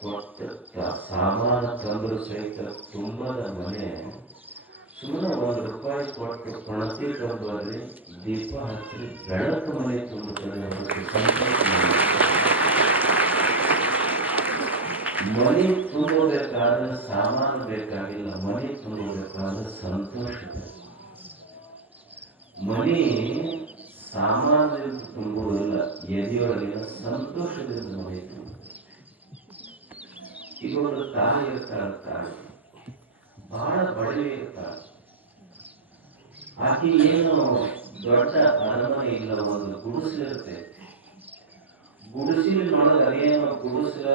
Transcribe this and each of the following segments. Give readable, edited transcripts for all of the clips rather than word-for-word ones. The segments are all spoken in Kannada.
ಕೊಟ್ಟ ಸಾಮಾನು ತಂದ್ರು ಸಹಿತ ತುಂಬದ ಮನೆ ಸುಮ್ಮನೆ ₹1 ಕೊಟ್ಟು ಪಣತಿ ತಂದ್ರಿ ದೀಪ ಹಚ್ಚಿ ಬೆಳಕು ಮನೆ ತುಂಬುತ್ತದೆ. ಮನೆ ತುಂಬಬೇಕಾದ್ರೆ ಸಾಮಾನು ಬೇಕಾಗಿಲ್ಲ, ಮನೆ ತುಂಬಬೇಕಾದ್ರೆ ಸಂತೋಷ ಬೇಕು. ಮನೆ ಸಾಮಾನ್ಯದಿಂದ ತುಂಬುವುದಿಲ್ಲ, ಎದೆಯೊಳಗಿನ ಸಂತೋಷದಿಂದ ಮನೆ ತುಂಬ. ಈಗ ಒಂದು ತಾಯಿ ಇರ್ತಾಳೆ, ತಾಯಿ ಬಹಳ ಬಡವಿ ಇರ್ತಾಳೆ. ಆಕೆ ಏನು ದೊಡ್ಡ ಅರಮನೆ ಇಲ್ಲ, ಒಂದು ಗುಡಿಸಲಿರುತ್ತೆ. ಗುಡಿಸಲಿನೊಳಗೆ ಅದೇನು ಗುಡಿಸಲ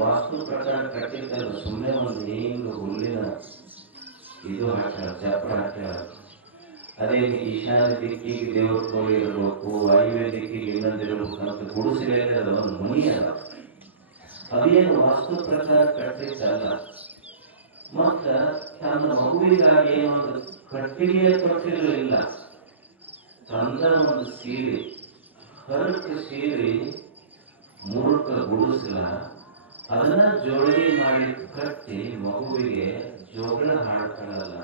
ವಾಸ್ತು ಪ್ರಕಾರ ಕಟ್ಟಿರ್ತಾರೆ, ಸುಮ್ಮನೆ ಒಂದು ಹಿಂಗ ಹುಲ್ಲಿನ ಇದು ಹಾಕ್ಯಾರ, ಚಪ್ರ ಹಾಕ್ಯಾರ. ಅದೇ ಈಶಾನ್ಯ ದಿಕ್ಕಿಗೆ ದೇವ್ರ ಕೋಳಿ ಇರಬೇಕು, ವಾಯುವ್ಯ ದಿಕ್ಕಿಗೆ ಇನ್ನೊಂದಿರಬೇಕು ಅಂತ ಗುಡಿಸಲೇ ಅದು ಒಂದು ಮನಿ ಅದ. ಅದೇನು ವಾಸ್ತು ಪ್ರಕಾರ ಕಟ್ಟಿದ್ದಲ್ಲ. ಮತ್ತ ತನ್ನ ಮಗುವಿಗಾಗಿ ಒಂದು ಕಟ್ಟಿಗೆಯ ತೊಟ್ಟಿರಲಿಲ್ಲ, ತಂದ ಒಂದು ಸೀರೆ, ಹರಕ ಸೀರೆ ಮುರುಕ ಗುಡಿಸಲ ಅದನ್ನ ಜೋಡಣೆ ಮಾಡಿ ಕಟ್ಟಿ ಮಗುವಿಗೆ ಜೋಗಳ ಹಾಡ್ತಾಳಲ್ಲ.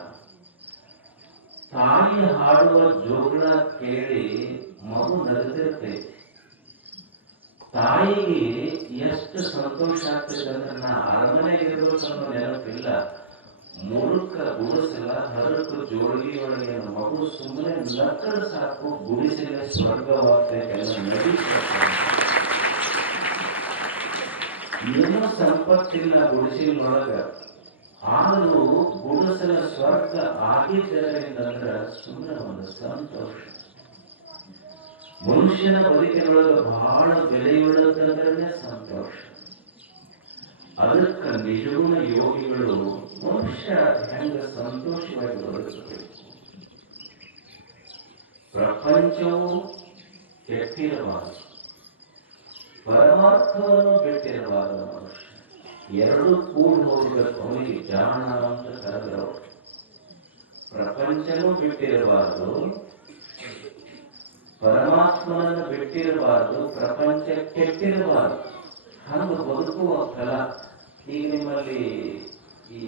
ತಾಯಿ ಹಾಡುವ ಜೋಗಳ ಕೇಳಿ ಮಗು ನಗದಿರ್ತೈತಿ. ತಾಯಿಗೆ ಎಷ್ಟು ಸಂತೋಷ ಆಗ್ತದೆ ಅಂದ್ರೆ, ನಾ ಅರಮನೆಗಿರ್ಬೇಕು ಅನ್ನೋ ನೆನಪಿಲ್ಲ, ಮುರುಕ ಗುಡಿಸಲ ಹರಕ ಜೋಡಿಗೆ ಒಳಗೆ ಮಗು ಸುಮ್ಮನೆ ನಕ್ಕರ ಸಾಕು, ಗುಡಿಸಲ ಸ್ವರ್ಗವಾಗ್ತೈತೆ ಏನೋ ಸಂಪತ್ತಿಲ್ಲ ಗುಡಿಸಿನೊಳಗ, ಆದರೂ ಗುಡಿಸಲ ಸ್ವರ್ಗ ಆಗಿದ್ದರಿಂದ ಸುಮ್ಮನೆ ಒಂದು ಸಂತೋಷ. ಮನುಷ್ಯನ ಬದುಕಿನೊಳಗೆ ಬಹಳ ಬೆಲೆಯುಳ್ಳದಂದ್ರೆ ಸಂತೋಷ. ಅದಕ್ಕೆ ನಿಜಗುಣ ಯೋಗಿಗಳು ಮನುಷ್ಯ ಹೆಂಗ ಸಂತೋಷವಾಗಿ ಬದುಕಬೇಕು. ಪ್ರಪಂಚವು ಕೆಟ್ಟಿರಬಾರದು, ಪರಮಾರ್ಥವನ್ನು ಬಿಟ್ಟಿರಬಾರದು. ಮನುಷ್ಯ ಎರಡು ಕೂಡಿ ಹೋಗಬೇಕು. ಅವನಿಗೆ ಜಾಣ ಅಂತ ಕರೆದರು. ಪ್ರಪಂಚನೂ ಬಿಟ್ಟಿರಬಾರದು, ಪರಮಾತ್ಮನನ್ನು ಬಿಟ್ಟಿರಬಾರದು, ಪ್ರಪಂಚ ಕೆಟ್ಟಿರಬಾರದು. ಹಂಗ ಬದುಕುವ ಕಲ. ಈಗ ನಿಮ್ಮಲ್ಲಿ ಈ